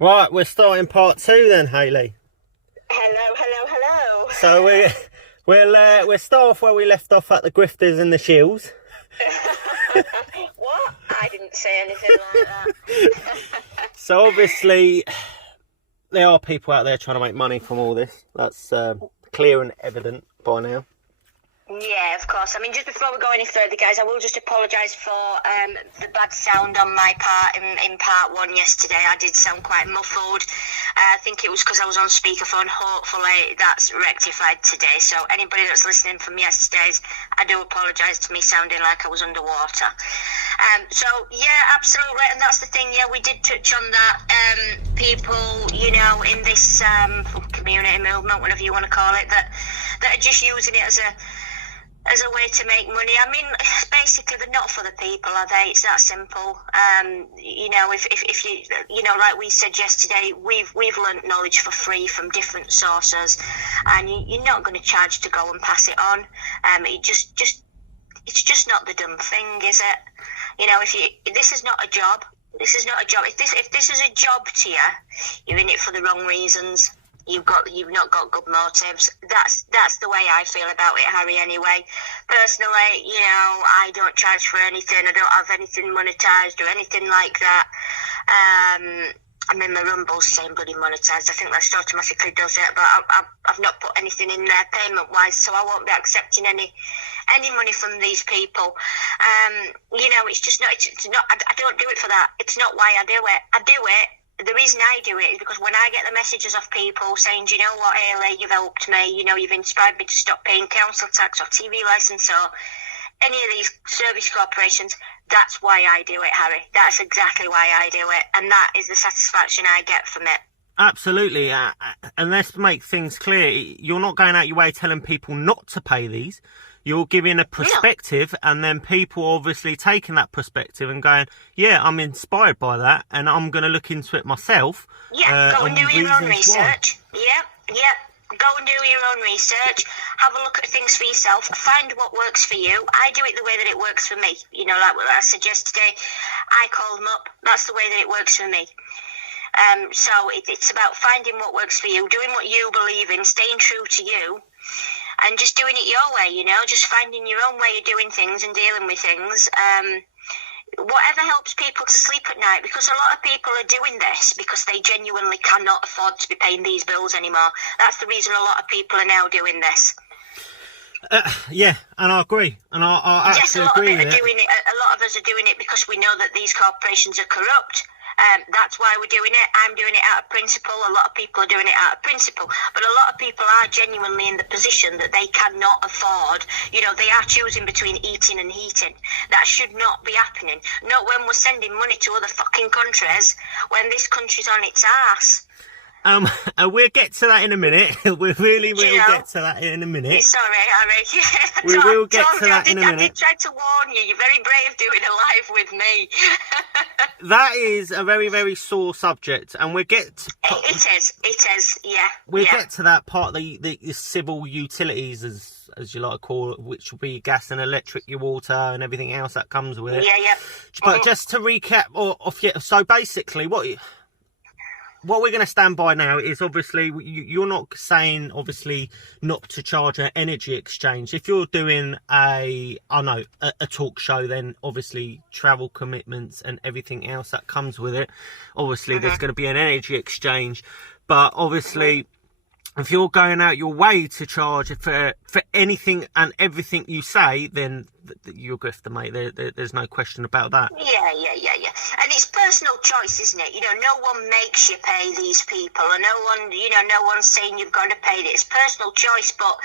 Right, we're starting part two then, Hayley. Hello, hello, hello. So we'll start off where we left off at the grifters and the shills. What? I didn't say anything like that. So obviously there are people out there trying to make money from all this. That's clear and evident by now. Yeah, of course. I mean, just before we go any further, guys, I will just apologise for the bad sound on my part in part one yesterday. I did sound quite muffled. I think it was because I was on speakerphone. Hopefully that's rectified today. So anybody that's listening from yesterday's, I do apologise to me sounding like I was underwater. So, yeah, absolutely. And that's the thing. Yeah, we did touch on that. People, you know, in this community movement, whatever you want to call it, that are just using it as a way to make money. I mean, basically, they're not for the people, are they? It's that simple. You know, if you know, like we said yesterday, we've learnt knowledge for free from different sources, and you're not going to charge to go and pass it on. It's just not the done thing, is it? You know, this is not a job. This is not a job. If this is a job to you, you're in it for the wrong reasons. You've not got good motives. That's the way I feel about it, Harry, anyway. Personally, you know, I don't charge for anything. I don't have anything monetised or anything like that. I mean, my Rumble's saying bloody monetised. I think that automatically does it, but I've not put anything in there payment-wise, so I won't be accepting any money from these people. You know, it's just not. It's not. I don't do it for that. It's not why I do it. I do it. The reason I do it is because when I get the messages of people saying, do you know what, Hayley, you've helped me, you know, you've inspired me to stop paying council tax or TV licence or any of these service corporations, that's why I do it, Harry. That's exactly why I do it. And that is the satisfaction I get from it. Absolutely. And let's make things clear. You're not going out your way telling people not to pay these. You're giving a perspective, and then people obviously taking that perspective and going, yeah, I'm inspired by that, and I'm going to look into it myself. Yeah, go and do your own research. Yeah. Go and do your own research. Have a look at things for yourself. Find what works for you. I do it the way that it works for me. You know, like what I said yesterday, I call them up. That's the way that it works for me. So it's about finding what works for you, doing what you believe in, staying true to you, and just doing it your way, you know, just finding your own way of doing things and dealing with things. Whatever helps people to sleep at night, because a lot of people are doing this because they genuinely cannot afford to be paying these bills anymore. That's the reason a lot of people are now doing this. Yeah, and I agree. And I actually agree with it. A lot of us are doing it because we know that these corporations are corrupt. That's why we're doing it. I'm doing it out of principle. A lot of people are doing it out of principle. But a lot of people are genuinely in the position that they cannot afford. You know, they are choosing between eating and heating. That should not be happening. Not when we're sending money to other fucking countries, when this country's on its arse. We'll get to that in a minute. We really will get to that in a minute. Sorry, Harry. We will get to that in a minute. I did try to warn you. You're very brave doing a live with me. That is a very, very sore subject, and we'll get to... It is, yeah. We'll get to that part, the civil utilities, as you like to call it, which will be gas and electric, your water, and everything else that comes with it. Yeah. But just to recap, so basically, what we're going to stand by now is obviously you're not saying obviously not to charge an energy exchange. If you're doing a talk show, then obviously travel commitments and everything else that comes with it. Obviously there's going to be an energy exchange, but obviously if you're going out your way to charge for anything and everything you say, then you're grifter, mate. There's no question about that. Yeah. And it's personal choice, isn't it? You know, no one makes you pay these people, and no one's saying you've got to pay it. It's personal choice, but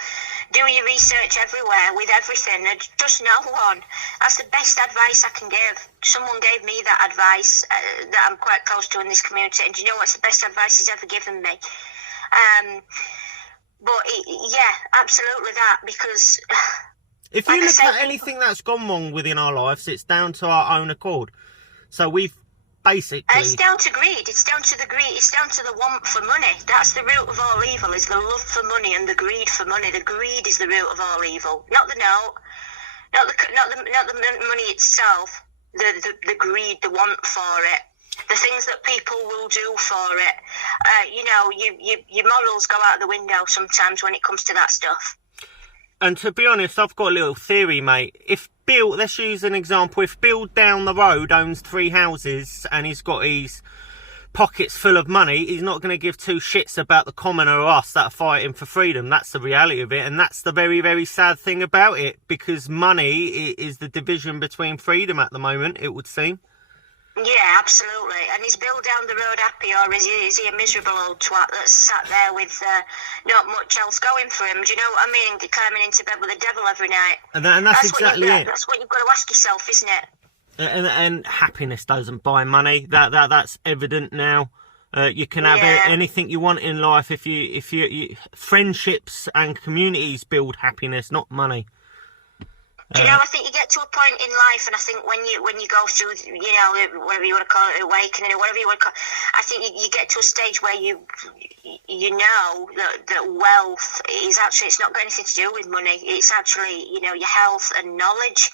do your research everywhere with everything. And just no one. That's the best advice I can give. Someone gave me that advice that I'm quite close to in this community, and do you know what's the best advice he's ever given me? Absolutely that, because if you look at anything that's gone wrong within our lives, it's down to our own accord. So we've basically... It's down to greed. It's down to the greed. It's down to the want for money. That's the root of all evil, is the love for money and the greed for money. The greed is the root of all evil. Not the note, not the money itself. The greed, the want for it. the things that people will do for it. You know, your morals go out the window sometimes when it comes to that stuff. And to be honest, I've got a little theory, mate. If Bill, let's use an example, if Bill down the road owns 3 houses and he's got his pockets full of money, he's not going to give 2 shits about the commoner or us that are fighting for freedom. That's the reality of it, and that's the very, very sad thing about it, because money is the division between freedom at the moment, it would seem. Yeah, absolutely. And is Bill down the road happy, or is he a miserable old twat that's sat there with not much else going for him? Do you know what I mean? Climbing into bed with the devil every night. And that's exactly it. That's what you've got to ask yourself, isn't it? And happiness doesn't buy money. That's evident now. You can have anything you want in life if you friendships and communities build happiness, not money. Do you know, I think you get to a point in life, and I think when you go through, you know, whatever you want to call it, awakening or whatever you want to call it, I think you get to a stage where you know that wealth is actually, it's not got anything to do with money. It's actually, you know, your health and knowledge.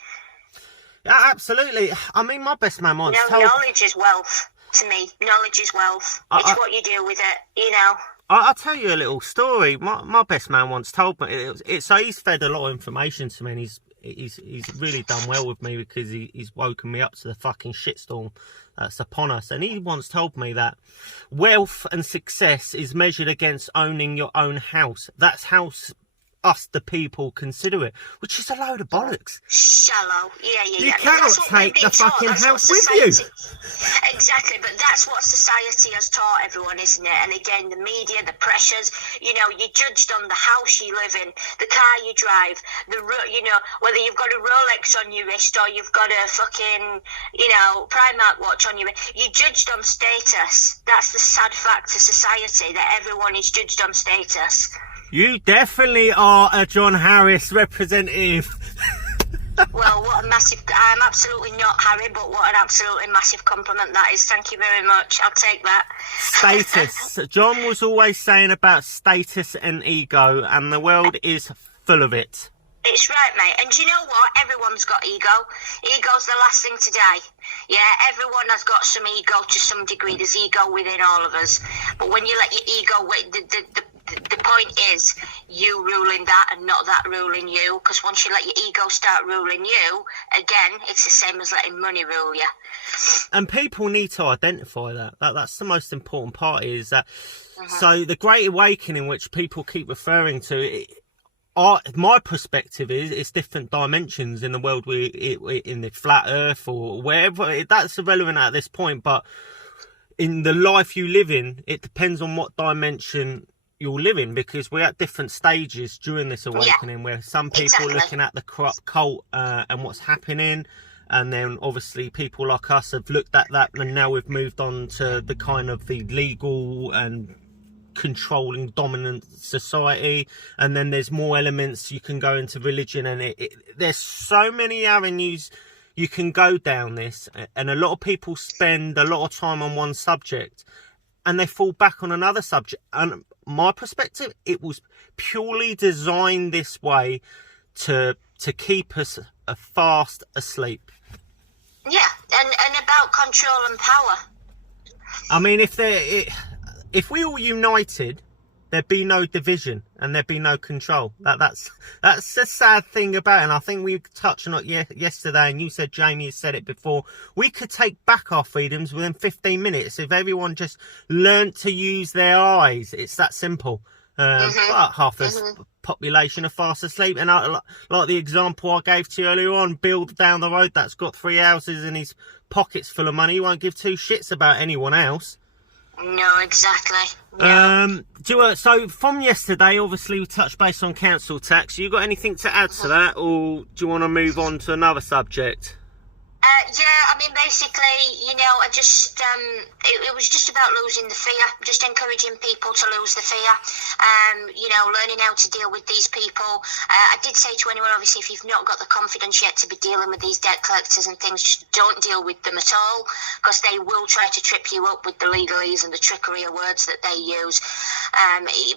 Yeah, absolutely. I mean, my best man once told... knowledge is wealth to me. Knowledge is wealth. It's what you do with it, you know. I'll tell you a little story. My best man once told me, so he's fed a lot of information to me, and he's really done well with me, because he's woken me up to the fucking shitstorm that's upon us. And he once told me that wealth and success is measured against owning your own house. That's how us, the people, consider it, which is a load of bollocks. Shallow. Yeah. You cannot take the fucking house with you. Exactly, but that's what society has taught everyone, isn't it? And again, the media, the pressures, you know, you're judged on the house you live in, the car you drive, you know, whether you've got a Rolex on your wrist or you've got a fucking, you know, Primark watch on your wrist. You're judged on status. That's the sad fact of society, that everyone is judged on status. You definitely are a John Harris representative. Well, what a massive... I'm absolutely not Harry, but what an absolutely massive compliment that is. Thank you very much. I'll take that. Status. John was always saying about status and ego, and the world is full of it. It's right, mate. And do you know what? Everyone's got ego. Ego's the last thing to die. Yeah, everyone has got some ego to some degree. There's ego within all of us. But when you let your ego... The point is you ruling that and not that ruling you, because once you let your ego start ruling you, again, it's the same as letting money rule you. And people need to identify that. That's the most important part, is that... So the Great Awakening, which people keep referring to, my perspective is it's different dimensions in the world, in the flat earth or wherever. That's irrelevant at this point, but in the life you live in, it depends on what dimension you're living, because we're at different stages during this awakening, where some people are looking at the corrupt cult and what's happening, and then obviously people like us have looked at that, and now we've moved on to the kind of the legal and controlling dominant society, and then there's more elements. You can go into religion, and there's so many avenues you can go down this, and a lot of people spend a lot of time on one subject and they fall back on another subject. And my perspective, it was purely designed this way to keep us fast asleep. Yeah, and about control and power. I mean, if we all united, there'd be no division and there'd be no control. That's the sad thing about it. And I think we touched on it yesterday, and you said, Jamie has said it before, we could take back our freedoms within 15 minutes if everyone just learnt to use their eyes. It's that simple. But half the population are fast asleep. And like the example I gave to you earlier on, Bill down the road that's got 3 houses and his pockets full of money, he won't give 2 shits about anyone else. No, exactly. No. So from yesterday, obviously we touched base on council tax. You got anything to add to that, or do you want to move on to another subject? Yeah, I mean, basically, you know, I just, it was just about losing the fear, just encouraging people to lose the fear, you know, learning how to deal with these people. I did say to anyone, obviously, if you've not got the confidence yet to be dealing with these debt collectors and things, just don't deal with them at all, because they will try to trip you up with the legalese and the trickery of words that they use.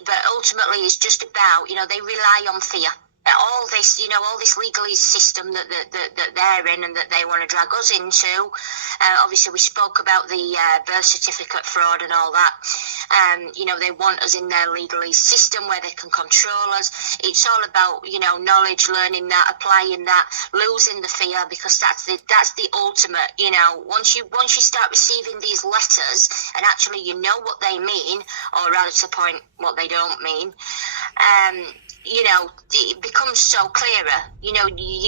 But ultimately, it's just about, you know, they rely on fear. all this, all this legalese system that they're in and that they want to drag us into. Obviously, we spoke about the birth certificate fraud and all that. They want us in their legalese system where they can control us. It's all about, knowledge, learning that, applying that, losing the fear, because that's the ultimate. Once you start receiving these letters and actually you know what they mean, or rather to the point, what they don't mean. It becomes so clearer. You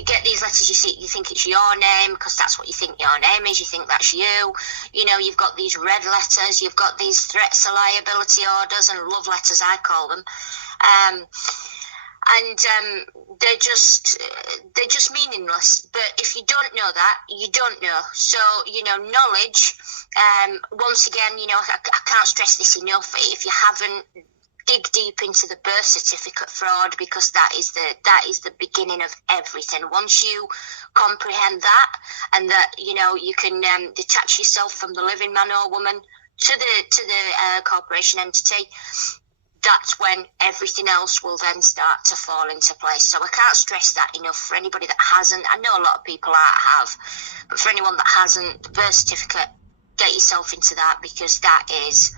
get these letters, you think it's your name because that's what you think your name is. You think that's you. You've got these red letters. You've got these threats of liability orders and love letters, I call them. They're just meaningless. But if you don't know that, you don't know. So, knowledge, once again, I can't stress this enough. If you haven't, dig deep into the birth certificate fraud, because that is the beginning of everything. Once you comprehend that, and that you can detach yourself from the living man or woman to the corporation entity, that's when everything else will then start to fall into place. So I can't stress that enough for anybody that hasn't. I know a lot of people have, but for anyone that hasn't, the birth certificate, get yourself into that, because that is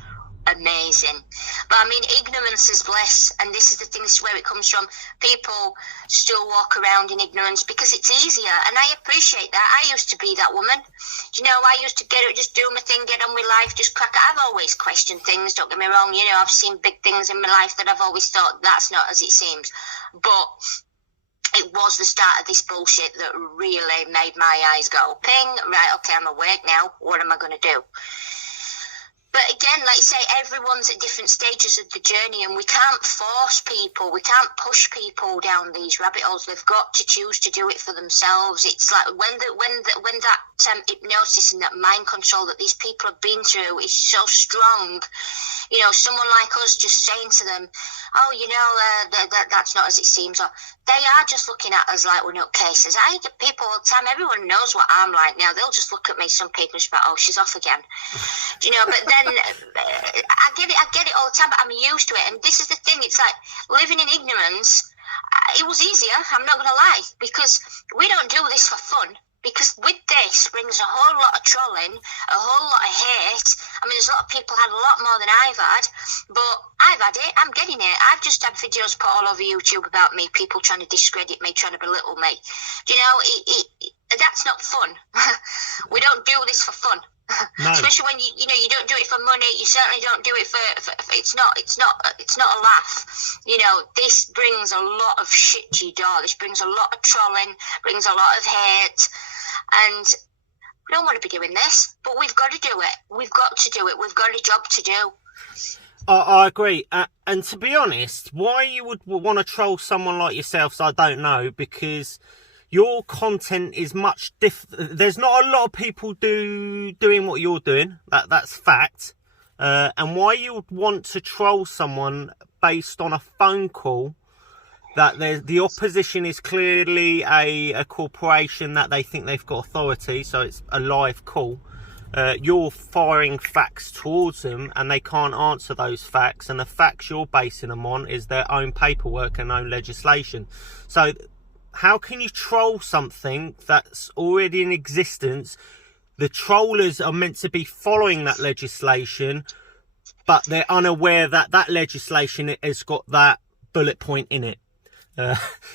amazing. But I mean, ignorance is bliss, and this is where it comes from. People still walk around in ignorance because it's easier, and I appreciate that. I used to be that woman. I used to just do my thing, get on with life, just crack. I've always questioned things, don't get me wrong. I've seen big things in my life that I've always thought that's not as it seems. But it was the start of this bullshit that really made my eyes go ping. Right, okay, I'm awake now. What am I going to do? But again, like I say, everyone's at different stages of the journey, and we can't force people. We can't push people down these rabbit holes. They've got to choose to do it for themselves. It's like when that hypnosis and that mind control that these people have been through is so strong. Someone like us just saying to them, "Oh, that's not as it seems," or they are just looking at us like we're nutcases. I get people all the time. Everyone knows what I'm like now. They'll just look at me. Some people just go, "Oh, she's off again," But then I get it all the time. But I'm used to it, and this is the thing. It's like living in ignorance. It was easier. I'm not going to lie, because we don't do this for fun. Because with this brings a whole lot of trolling, a whole lot of hate. I mean, there's a lot of people had a lot more than I've had, but I've had it. I'm getting it. I've just had videos put all over YouTube about me, people trying to discredit me, trying to belittle me. That's not fun. We don't do this for fun. No. Especially when you don't do it for money. You certainly don't do it for it's not a laugh. This brings a lot of shit to your door. This brings a lot of trolling, brings a lot of hate, and we don't want to be doing this, but we've got to do it. We've got to do it. We've got a job to do. I agree, and to be honest, why you would want to troll someone like yourself, I don't know, because your content is much different. There's not a lot of people doing what you're doing. That's fact. And why you would want to troll someone based on a phone call, that the opposition is clearly a corporation that they think they've got authority, so it's a live call. You're firing facts towards them, and they can't answer those facts. And the facts you're basing them on is their own paperwork and own legislation. So how can you troll something that's already in existence? The trollers are meant to be following that legislation, but they're unaware that that legislation has got that bullet point in it.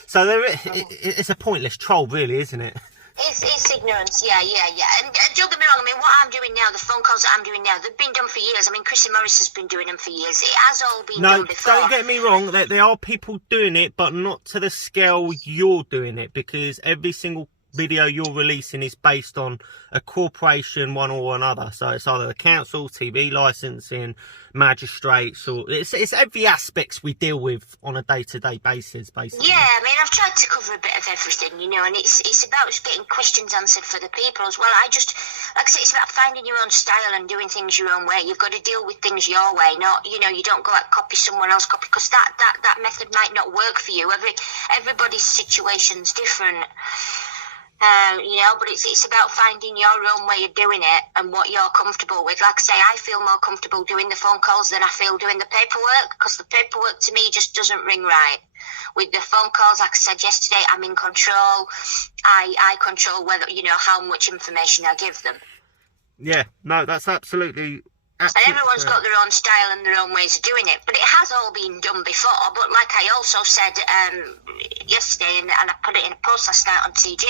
So it's a pointless troll, really, isn't it? It's ignorance, yeah. And don't get me wrong, I mean, what I'm doing now, the phone calls that I'm doing now, they've been done for years. I mean, Chrissy Morris has been doing them for years. It has all been done before. Don't get me wrong, there are people doing it, but not to the scale you're doing it, because every single video you're releasing is based on a corporation, one or another. So it's either the council, TV licensing, magistrates, or it's every aspects we deal with on a day-to-day basis, basically. Yeah, I mean, I've tried to cover a bit of everything, and it's about just getting questions answered for the people as well. Like I say, it's about finding your own style and doing things your own way. You've got to deal with things your way, not, you don't go out copy someone else, because that method might not work for you. Everybody's situation's different. But it's about finding your own way of doing it and what you're comfortable with. Like I say, I feel more comfortable doing the phone calls than I feel doing the paperwork, because the paperwork to me just doesn't ring right. With the phone calls, like I said yesterday, I'm in control. I control whether, how much information I give them. Yeah, no, that's absolutely. And everyone's got their own style and their own ways of doing it, but it has all been done before. But like I also said yesterday, and I put it in a post last night on TG,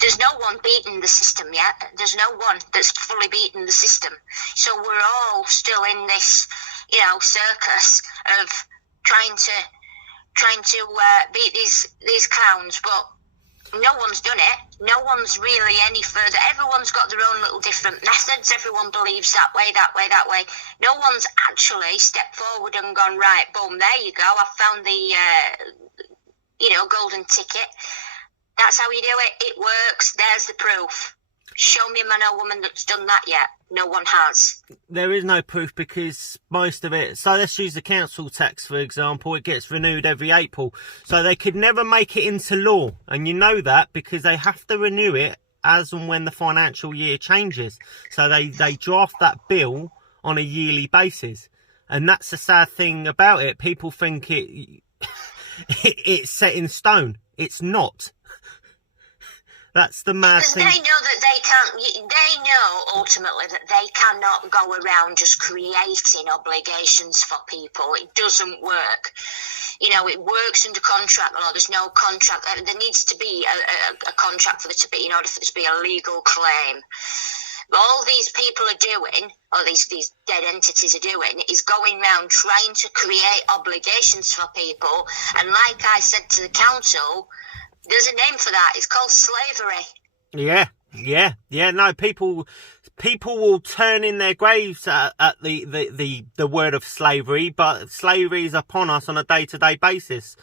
there's no one beating the system yet. There's no one that's fully beaten the system. So we're all still in this, circus of trying to beat these clowns, but no one's done it. No one's really any further. Everyone's got their own little different methods. Everyone believes that way. No one's actually stepped forward and gone, right, boom, there you go. I found the, golden ticket. That's how you do it. It works. There's the proof. Show me a man or woman that's done that yet. No one has. There is no proof, because most of it... So let's use the council tax, for example. It gets renewed every April. So they could never make it into law. And you know that because they have to renew it as and when the financial year changes. So they draft that bill on a yearly basis. And that's the sad thing about it. People think it's set in stone. It's not. That's the mad thing. Because they know that they can't. They know ultimately that they cannot go around just creating obligations for people. It doesn't work. It works under contract law. There's no contract. There needs to be a contract for there to be, in order for there to be a legal claim. All these people are doing, or these dead entities are doing, is going around trying to create obligations for people. And like I said to the council, there's a name for that. It's called slavery. Yeah. No, people will turn in their graves at the word of slavery, but slavery is upon us on a day-to-day basis.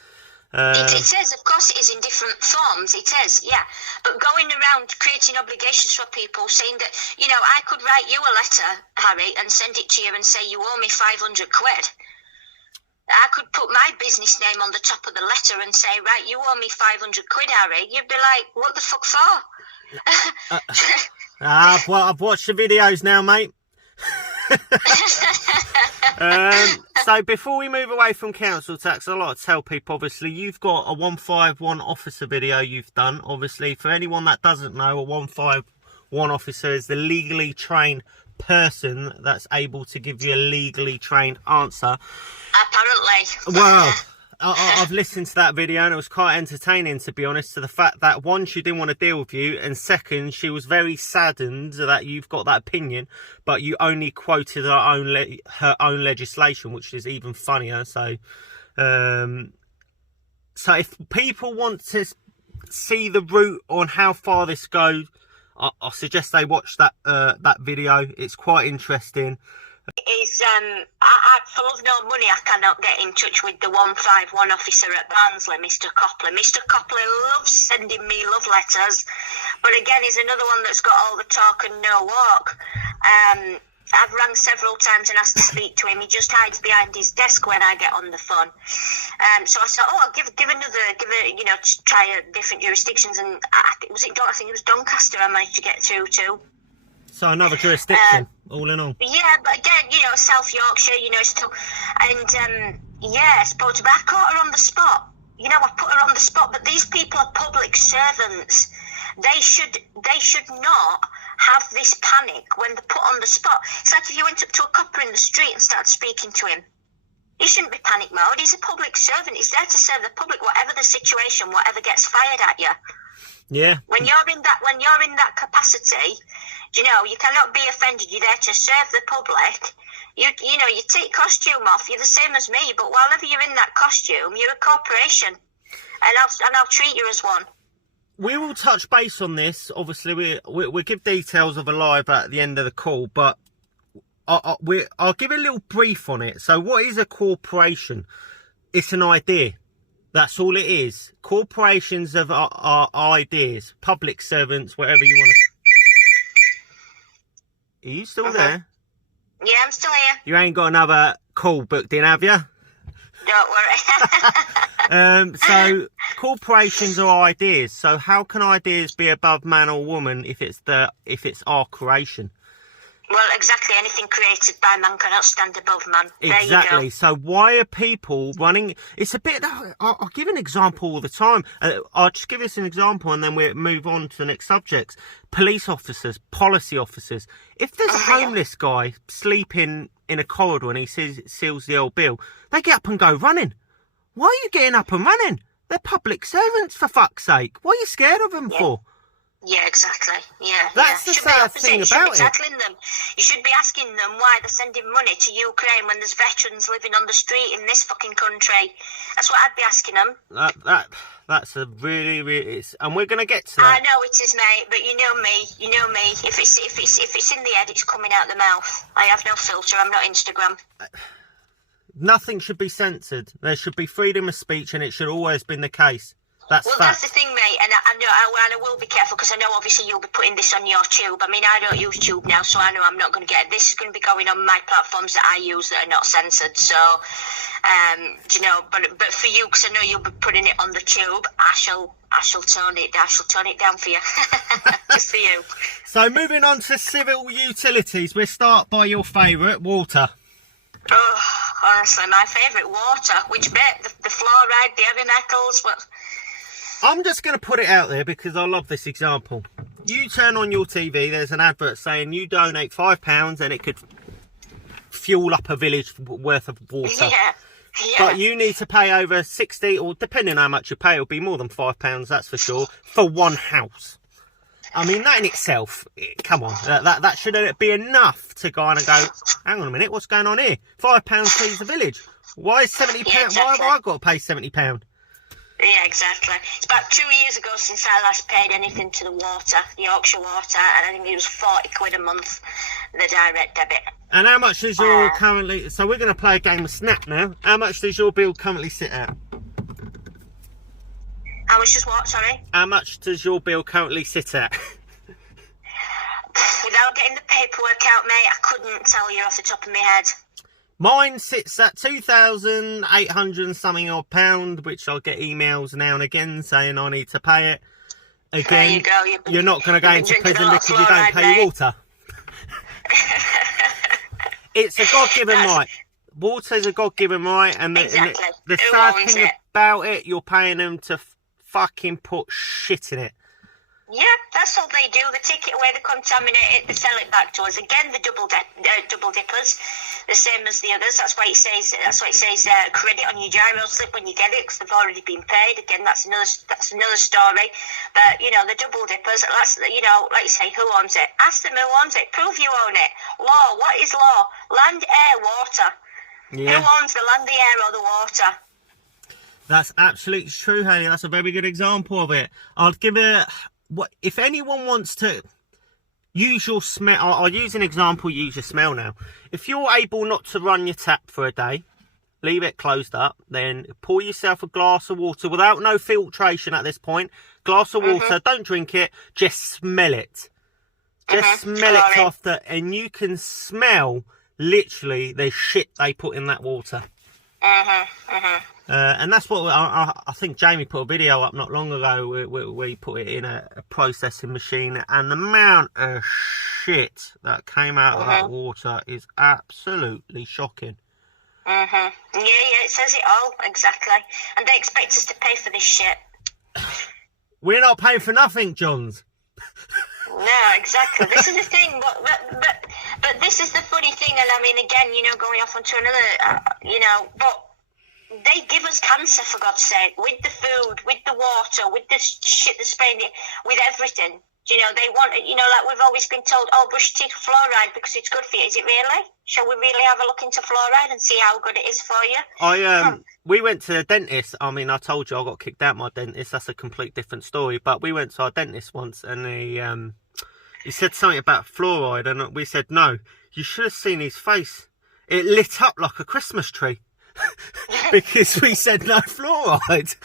It is, of course, it is in different forms. It is, yeah. But going around creating obligations for people, saying that, I could write you a letter, Harry, and send it to you and say you owe me 500 quid. I could put my business name on the top of the letter and say, right, you owe me 500 quid, Harry. You'd be like, what the fuck for? I've watched the videos now, mate. So before we move away from council tax, I like to tell people, obviously, you've got a 151 officer video you've done. Obviously, for anyone that doesn't know, a 151 officer is the legally trained person that's able to give you a legally trained answer. Apparently. Well, I've listened to that video and it was quite entertaining, to be honest, to the fact that one, she didn't want to deal with you, and second, she was very saddened that you've got that opinion, but you only quoted her own legislation, which is even funnier. So if people want to see the route on how far this goes, I suggest they watch that video. It's quite interesting. Is for love nor money, I cannot get in touch with the 151 officer at Barnsley, Mr. Copley. Mr. Copley loves sending me love letters, but again, he's another one that's got all the talk and no walk. I've rang several times and asked to speak to him. He just hides behind his desk when I get on the phone. So I said, I'll give try different jurisdictions, and I think it was Doncaster I managed to get through to. So another jurisdiction, all in all. Yeah, but again, South Yorkshire, still, and I suppose, but I caught her on the spot. I put her on the spot, but these people are public servants. They should not have this panic when they're put on the spot. It's like if you went up to a copper in the street and started speaking to him. He shouldn't be panic mode. He's a public servant. He's there to serve the public, whatever the situation, whatever gets fired at you. Yeah. When you're in that capacity, you cannot be offended. You're there to serve the public. You take costume off. You're the same as me, but whenever you're in that costume, you're a corporation, and I'll treat you as one. We will touch base on this. Obviously, we'll give details of a live at the end of the call, but I'll give a little brief on it. So, what is a corporation? It's an idea. That's all it is. Corporations are ideas. Public servants, whatever you want to... Are you still there? Yeah, I'm still here. You ain't got another call booked in, have you? Don't worry. So corporations are ideas. So how can ideas be above man or woman if it's our creation? Well, exactly. Anything created by man cannot stand above man. Exactly. There you go. So why are people running? It's a bit. I'll give an example all the time. I'll just give us an example, and then we'll move on to the next subjects. Police officers, policy officers. If there's a homeless guy sleeping in a corridor and he seals the old bill, they get up and go running. Why are you getting up and running? They're public servants, for fuck's sake. What are you scared of them for? Yeah, exactly. Yeah, that's the sad thing about it. Them. You should be asking them why they're sending money to Ukraine when there's veterans living on the street in this fucking country. That's what I'd be asking them. That's a really, and we're gonna get to that. I know it is, mate, but you know me. If it's in the head, it's coming out the mouth. I have no filter. I'm not Instagram. Nothing should be censored. There should be freedom of speech, and it should always been the case. That's the thing, mate, and I will be careful because I know obviously you'll be putting this on your tube. I mean, I don't use tube now, so I know I'm not going to get this. Is going to be going on my platforms that I use that are not censored. So, but for you, because I know you'll be putting it on the tube, I shall tone it down for you, just for you. So, moving on to civil utilities, we'll start by your favourite, water. Oh, honestly, my favourite, water. Which bit? The fluoride, the heavy metals, what? I'm just going to put it out there because I love this example. You turn on your TV, there's an advert saying you donate £5 and it could fuel up a village worth of water. Yeah. But you need to pay over 60, or depending on how much you pay, it'll be more than £5, that's for sure, for one house. I mean, that in itself, come on, that should be enough to go on and go, hang on a minute, what's going on here? £5 feeds the village. Why is £70? Yeah, exactly. Why have I got to pay £70? Yeah, exactly. It's about 2 years ago since I last paid anything to the water, the Yorkshire Water, and I think it was £40 a month, the direct debit. And how much does your currently... So we're going to play a game of Snap now. How much does your bill currently sit at? How much does what, sorry? How much does your bill currently sit at? Without getting the paperwork out, mate, I couldn't tell you off the top of my head. Mine sits at £2,800 and something odd pound, which I'll get emails now and again saying I need to pay it. Again, there you go. You're not going to go into prison because you don't pay your water. It's a God-given right. Water is a God-given right, and exactly. the sad thing about it, you're paying them to fucking put shit in it. Yeah, that's all they do. They take it away, they contaminate it, they sell it back to us. Again, the double dippers, the same as the others. That's why it says credit on your gyro slip when you get it, because they've already been paid. Again, that's another story. But the double dippers. Like you say, who owns it? Ask them who owns it. Prove you own it. Law. What is law? Land, air, water. Yeah. Who owns the land, the air, or the water? That's absolutely true, Haley. That's a very good example of it. I'll give it. What if anyone wants to use your smell? I'll use an example. Use your smell now. If you're able not to run your tap for a day, leave it closed up. Then pour yourself a glass of water without no filtration at this point. Glass of water. Don't drink it. Just smell it. Just smell it after, and you can smell literally the shit they put in that water. And that's what I think Jamie put a video up not long ago where he put it in a processing machine, and the amount of shit that came out of that water is absolutely shocking. Yeah, it says it all, exactly. And they expect us to pay for this shit. We're not paying for nothing, Johns. No, exactly. This is the thing, but this is the funny thing, and I mean, again, going off onto another, but they give us cancer, for God's sake, with the food, with the water, with the shit they're spraying it, with everything. They want, like we've always been told, brush your teeth with fluoride because it's good for you. Is it really? Shall we really have a look into fluoride and see how good it is for you? We went to the dentist. I mean, I told you I got kicked out my dentist. That's a complete different story. But we went to our dentist once, and he said something about fluoride, and we said no. You should have seen his face. It lit up like a Christmas tree. Because we said no fluoride.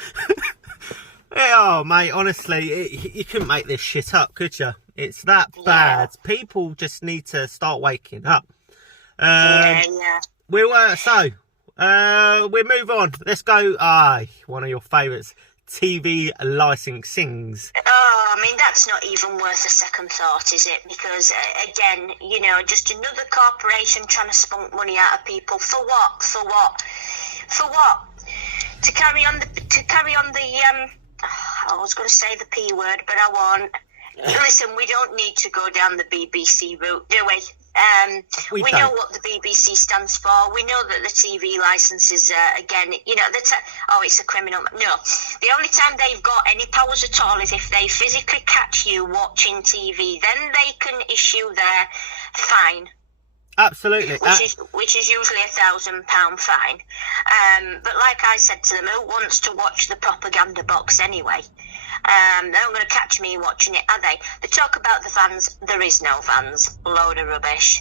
Oh, mate, honestly, you couldn't make this shit up, could you? It's that bad. People just need to start waking up. Yeah. So, We move on. Let's go. One of your favourites, TV licensings. Oh, I mean, that's not even worth a second thought, is it? Because again, you know, just another corporation trying to spunk money out of people. For what? For what? For what? To carry on the I was going to say the P word, but I won't. Listen, we don't need to go down the BBC route, do we? We know what the BBC stands for. We know that the TV licence is, again, you know, it's a criminal. No. The only time they've got any powers at all is if they physically catch you watching TV. Then they can issue their fine. Absolutely. Which is usually £1,000 fine. But like I said to them, who wants to watch the propaganda box anyway? They're not going to catch me watching it, are they? They talk about the fans. There is no fans. Load of rubbish.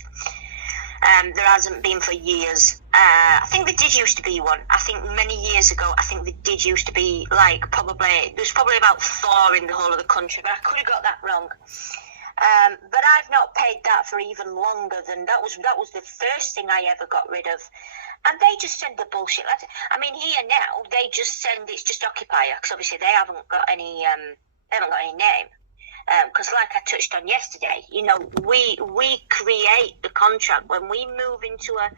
There hasn't been for years. I think there did used to be one. I think many years ago, I think there did used to be, like, there's probably about 4 in the whole of the country, but I could have got that wrong. But I've not paid that for even longer than that was the first thing I ever got rid of. And they just send the bullshit letter. I mean, here now, they just send, it's just occupier, because obviously they haven't got any name. Because like I touched on yesterday, you know, we create the contract when we move into a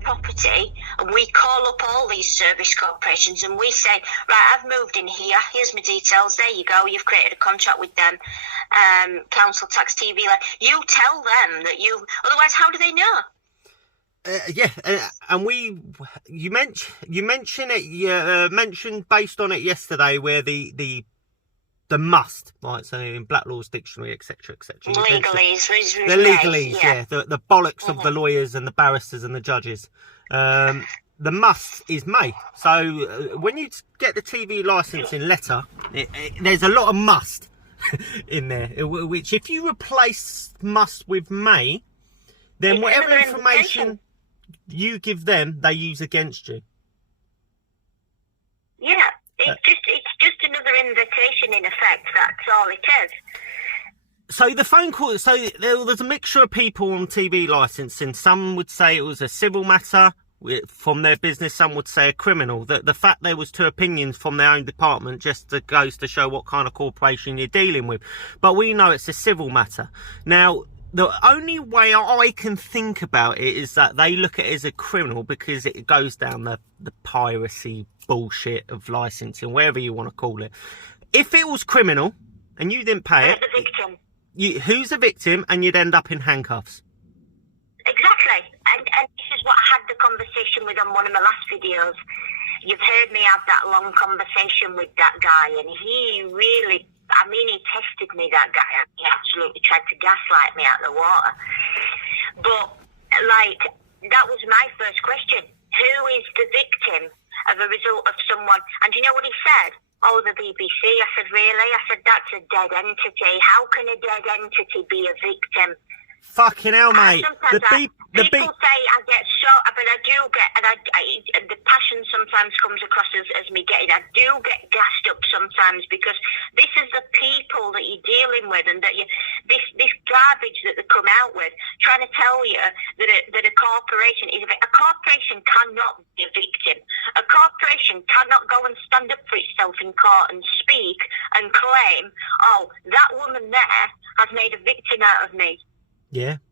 property, and we call up all these service corporations and we say, right, I've moved in here, here's my details, there you go, you've created a contract with them, council tax, TV, you tell them that otherwise how do they know? And you mentioned based on it yesterday, where the must, right? So in Black Law's dictionary, etc., etc. Legalese, the legalese, yeah. The bollocks of the lawyers and the barristers and the judges. The must is may. So when you get the TV licensing letter, there's a lot of must in there. Which, if you replace must with may, then it's whatever information you give them, they use against you. Yeah, it's just another invitation in effect. That's all it is. So the phone call. So there's a mixture of people on TV licensing. Some would say it was a civil matter from their business. Some would say a criminal. The fact there was 2 opinions from their own department just goes to show what kind of corporation you're dealing with. But we know it's a civil matter. Now, the only way I can think about it is that they look at it as a criminal because it goes down the piracy bullshit of licensing, whatever you want to call it. If it was criminal and you didn't pay it, the victim. Who's the victim? And you'd end up in handcuffs. Exactly. And this is what I had the conversation with on one of my last videos. You've heard me have that long conversation with that guy, and he really, I mean, he tested me, that guy. He absolutely tried to gaslight me out of the water. But, like, that was my first question. Who is the victim of a result of someone? And do you know what he said? Oh, the BBC. I said, really? I said, that's a dead entity. How can a dead entity be a victim? Fucking hell, mate. People say I get shot, but I do get, and the passion sometimes comes across as me getting, I do get gassed up sometimes, because this is the people that you're dealing with, and that this garbage that they come out with, trying to tell you that a corporation is a corporation cannot be a victim. A corporation cannot go and stand up for itself in court and speak and claim, oh, that woman there has made a victim out of me. Yeah,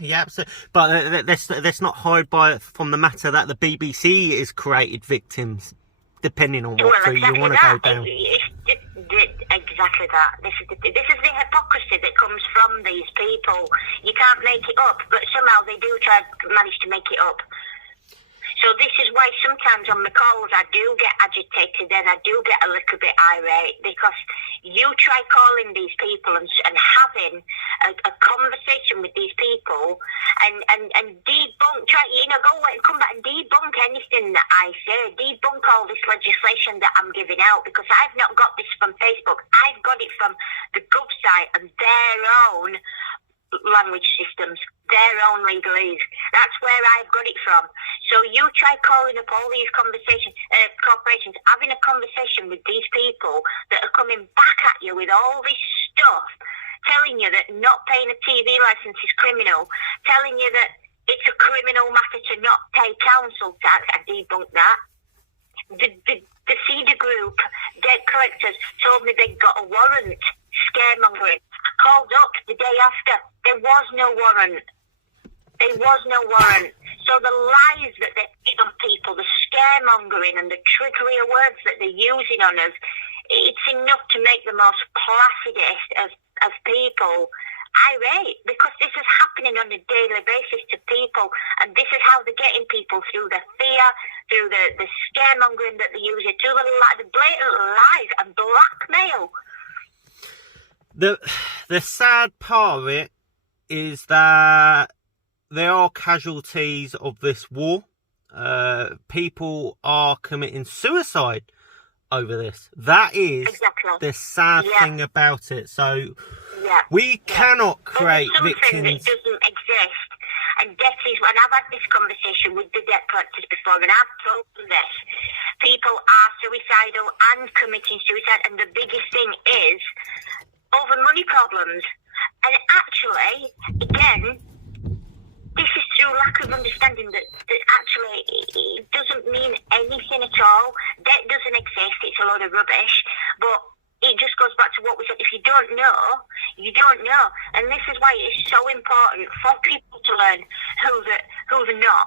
absolutely. But let's not hide from the matter that the BBC has created victims, depending on what route you want to go down. Exactly that. This is the hypocrisy that comes from these people. You can't make it up, but somehow they do manage to make it up. So this is why sometimes on the calls I do get agitated and I do get a little bit irate, because you try calling these people and having a conversation with these people and debunk, go away and come back and debunk anything that I say, debunk all this legislation that I'm giving out, because I've not got this from Facebook. I've got it from the Gov site and their own language systems, their own legalese. That's where I've got it from. So you try calling up all these corporations, having a conversation with these people that are coming back at you with all this stuff, telling you that not paying a TV license is criminal, telling you that it's a criminal matter to not pay council tax. I debunk that. The Cedar Group debt collectors told me they got a warrant. Scaremongering. I called up the day after. There was no warrant. There was no warrant. So the lies that they're putting on people, the scaremongering and the trickery of words that they're using on us, it's enough to make the most placidest of people irate, because this is happening on a daily basis to people, and this is how they're getting people through the fear, through the scaremongering that they're using, through the blatant lies and blackmail. The sad part of it is that there are casualties of this war. People are committing suicide over this. That is exactly the sad thing about it. So we cannot create victims. That doesn't exist. And debt is, and I've had this conversation with the debt collectors before, and I've told them this. People are suicidal and committing suicide, and the biggest thing is over money problems. And actually, again, this is through lack of understanding that actually it doesn't mean anything at all. Debt doesn't exist, it's a load of rubbish. But it just goes back to what we said. If you don't know, you don't know. And this is why it's so important for people to learn who they're not.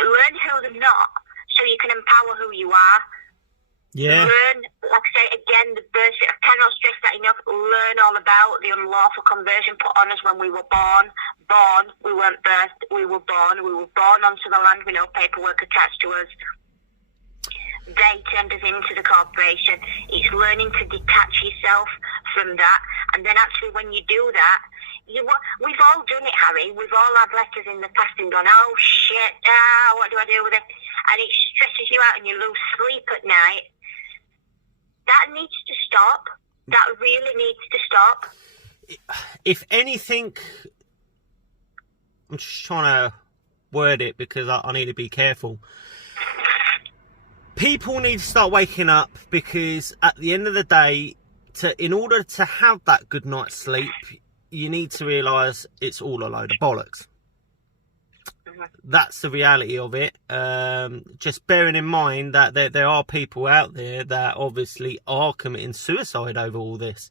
Learn who they're not so you can empower who you are. Yeah. Learn, like I say again, I cannot stress that enough. Learn all about the unlawful conversion put on us when we were born. We weren't birthed, we were born. We were born onto the land with no paperwork attached to us. They turned us into the corporation. It's learning to detach yourself from that. And then actually when you do that, we've all done it, Harry. We've all had letters in the past and gone, oh shit, what do I do with it? And it stresses you out and you lose sleep at night. That needs to stop. That really needs to stop. If anything, I'm just trying to word it because I need to be careful. People need to start waking up, because at the end of the day, in order to have that good night's sleep, you need to realise it's all a load of bollocks. That's the reality of it. Just bearing in mind that there are people out there that obviously are committing suicide over all this.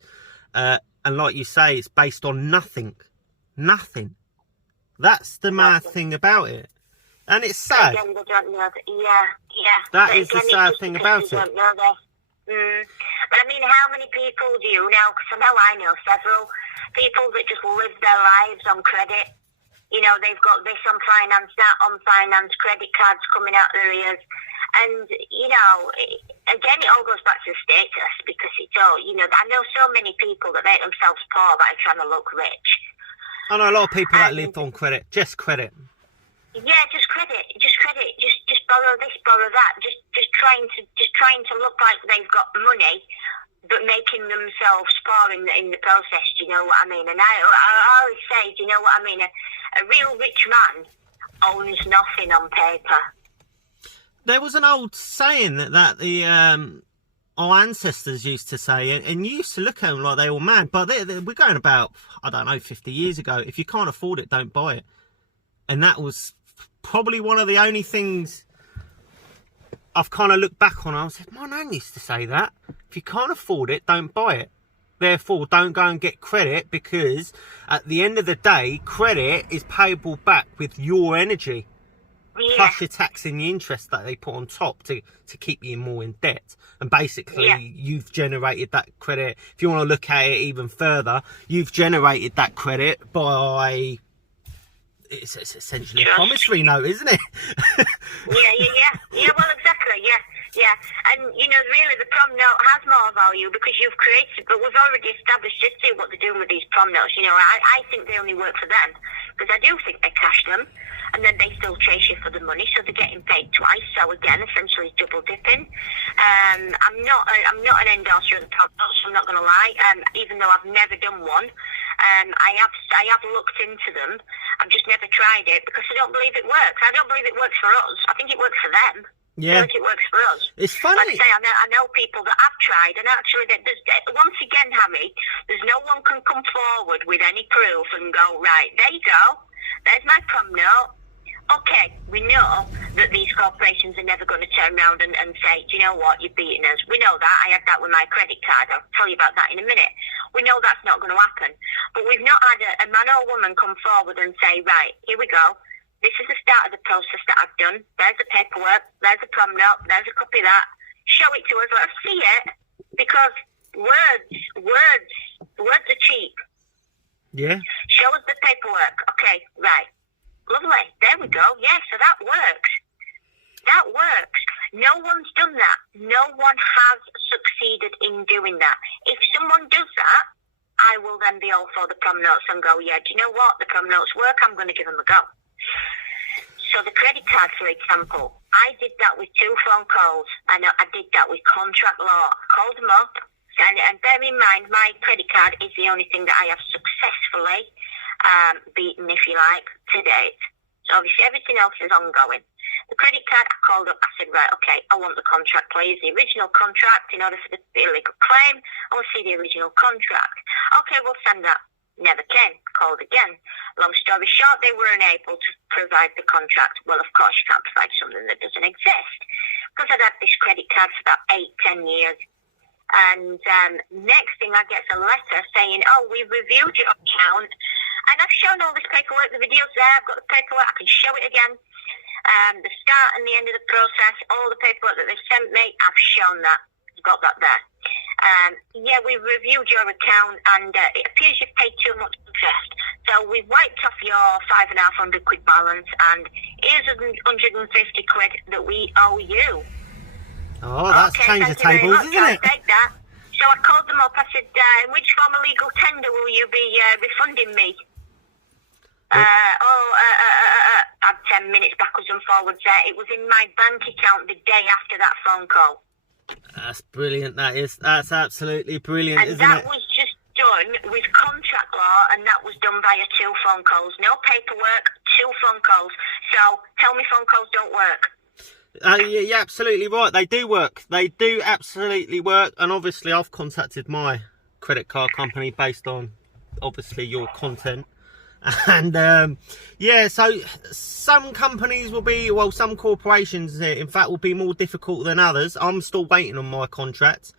And like you say, it's based on nothing. Nothing. That's the mad thing about it. And it's sad. Again, they don't know that. Yeah. That is the sad thing about it. Don't know that. But I mean, how many people do you know? Because I know several people that just live their lives on credit. You know, they've got this on finance, that on finance, credit cards coming out their ears. And, you know, again, it all goes back to status, because it's all, you know, I know so many people that make themselves poor by trying to look rich. I know a lot of people that live on credit, just credit. Yeah, just credit, just borrow this, borrow that, just trying to look like they've got money, but making themselves poor in the process. Do you know what I mean? And I always say, do you know what I mean? A real rich man owns nothing on paper. There was an old saying that the our ancestors used to say, and you used to look at them like they were mad, but we're going about, I don't know, 50 years ago. If you can't afford it, don't buy it. And that was probably one of the only things I've kind of looked back on. I said, my nan used to say that. If you can't afford it, don't buy it. Therefore, don't go and get credit, because at the end of the day, credit is payable back with your energy. Yeah. Plus your tax and the interest that they put on top to keep you more in debt. And basically, you've generated that credit. If you want to look at it even further, you've generated that credit by... It's essentially a promissory note, isn't it? Yeah, well, exactly, yeah. And, you know, really, the prom note has more value because you've created, but we've already established just what they're doing with these prom notes. You know, I think they only work for them, because I do think they cash them, and then they still chase you for the money, so they're getting paid twice. So again, essentially double dipping. I'm not an endorser of the prom notes, so I'm not going to lie. Even though I've never done one, I have looked into them. I've just never tried it because I don't believe it works. I don't believe it works for us. I think it works for them. Yeah. I think it works for us. It's funny. Like I say, I know people that have tried, and actually, once again, Harry, there's no one can come forward with any proof and go, right, there you go, there's my prom note, okay, we know that these corporations are never going to turn around and say, do you know what, you're beating us. We know that. I had that with my credit card. I'll tell you about that in a minute. We know that's not going to happen. But we've not had a man or woman come forward and say, right, here we go. This is the start of the process that I've done. There's the paperwork. There's the prom note. There's a copy of that. Show it to us. Let us see it. Because words are cheap. Yeah. Show us the paperwork. Okay, right. Lovely. There we go. Yeah, so that works. That works. No one's done that. No one has succeeded in doing that. If someone does that, I will then be all for the prom notes and go, yeah, do you know what? The prom notes work. I'm going to give them a go. So the credit card, for example, I did that with 2 phone calls. And I did that with contract law. I called them up. And bear in mind, my credit card is the only thing that I have successfully beaten, if you like, to date. So obviously everything else is ongoing. The credit card, I called up, I said, right, okay, I want the contract, please. The original contract, in order for the illegal claim, I want to see the original contract. Okay, we'll send that. Never came. Called again. Long story short, they were unable to provide the contract. Well, of course, you can't provide something that doesn't exist. Because I'd had this credit card for about 8-10 years. And next thing, I get a letter saying, oh, we've reviewed your account. And I've shown all this paperwork, the video's there, I've got the paperwork, I can show it again. The start and the end of the process, all the paperwork that they've sent me, I've shown that. I've got that there. Yeah, we've reviewed your account and it appears you've paid too much interest. So we've wiped off your £5,500 balance and here's 150 quid that we owe you. Oh, that's okay, changed the tables, isn't it? I'll take that. So I called them up, I said, in which form of legal tender will you be refunding me? I had 10 minutes backwards and forwards there. It was in my bank account the day after that phone call. That's brilliant, that is. That's absolutely brilliant, and isn't it? And that was just done with contract law, and that was done via 2 phone calls. No paperwork, 2 phone calls. So tell me phone calls don't work. You're absolutely right. They do work. They do absolutely work. And obviously, I've contacted my credit card company based on, obviously, your content. And, yeah, so some companies will be, well, some corporations, in fact, will be more difficult than others. I'm still waiting on my contract.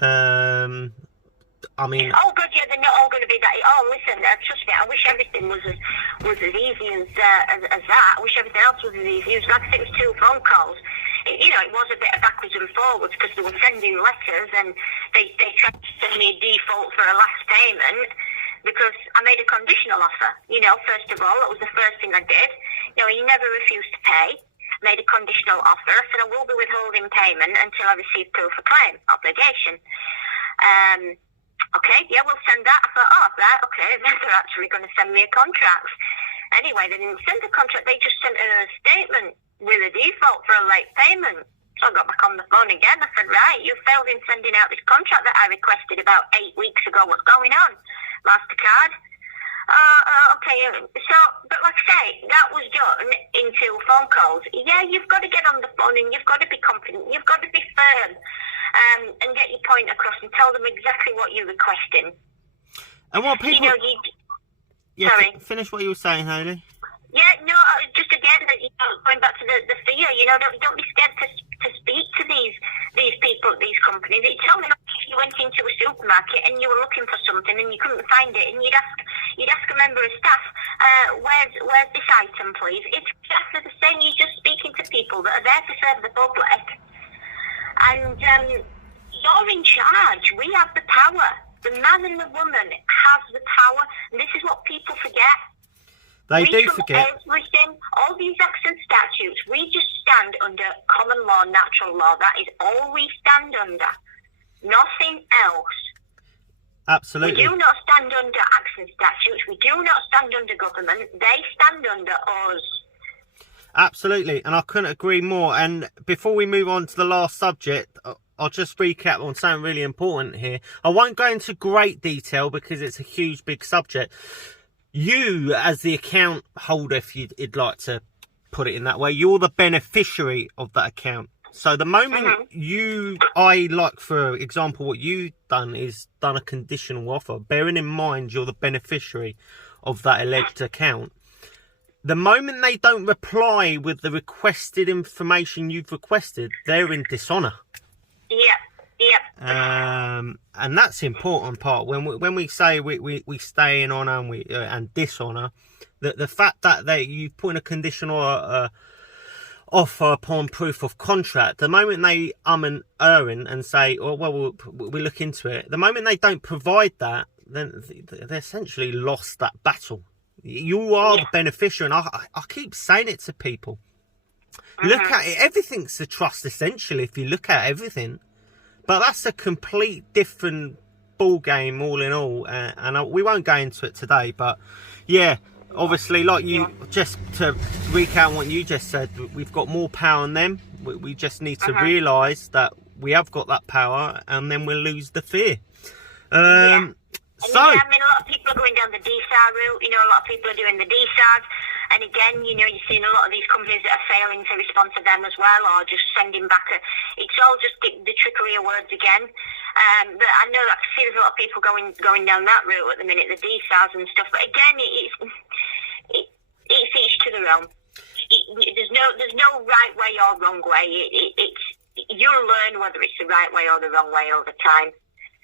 I mean... Oh, good, yeah, they're not all going to be that... Oh, listen, trust me, I wish everything was as easy as that. I wish everything else was as easy. It was like I said, it was 2 phone calls. It was a bit of backwards and forwards because they were sending letters and they tried to send me a default for a last payment because I made a conditional offer. First of all, that was the first thing I did. He never refused to pay. Made a conditional offer. I said I will be withholding payment until I receive proof of claim, obligation. Okay, yeah, we'll send that. I thought, oh, right, okay, they're actually going to send me a contract. Anyway, they didn't send a contract, they just sent a statement with a default for a late payment. So I got back on the phone again. I said, right, you failed in sending out this contract that I requested about 8 weeks ago. What's going on? MasterCard? Okay, so, but like I say, that was done in 2 phone calls. Yeah, you've got to get on the phone and you've got to be confident. You've got to be firm. And get your point across and tell them exactly what you're requesting. And what people... Yeah, sorry. Finish what you were saying, Hayley. Yeah, no, just again, going back to the fear, don't be scared to speak to these people, these companies. It's only like if you went into a supermarket and you were looking for something and you couldn't find it and you'd ask a member of staff, where's this item, please? It's exactly the same. You're just speaking to people that are there to serve the public. And you're in charge. We have the power. The man and the woman have the power. And this is what people forget. They do forget. Everything, all these acts and statutes, we just stand under common law, natural law. That is all we stand under. Nothing else. Absolutely. We do not stand under acts and statutes. We do not stand under government. They stand under us. Absolutely, and I couldn't agree more. And before we move on to the last subject, I'll just recap on something really important here. I won't go into great detail because it's a huge, big subject. You, as the account holder, if you'd like to put it in that way, you're the beneficiary of that account. So the moment for example, what you've done is done a conditional offer, bearing in mind you're the beneficiary of that alleged account. The moment they don't reply with the requested information you've requested, they're in dishonour. Yep. And that's the important part. When we say we stay in honour and dishonour, the fact that you put in a conditional offer upon proof of contract, the moment they and and say, oh well, we'll look into it. The moment they don't provide that, then they essentially lost that battle. You are the beneficiary, and I keep saying it to people. Look at it. Everything's a trust, essentially, if you look at everything. But that's a complete different ball game, all in all. And we won't go into it today. But yeah, obviously, like you, just to recount what you just said, we've got more power than them. We just need to realise that we have got that power, and then we'll lose the fear. So, a lot of people are going down the DSAR route. A lot of people are doing the DSARs. And again, you're seeing a lot of these companies that are failing to respond to them as well, or just sending back it's all just the trickery of words again. But I know I see there's a lot of people going down that route at the minute, the DSARs and stuff. But again, it's each to their own. There's no right way or wrong way. You'll learn whether it's the right way or the wrong way over time.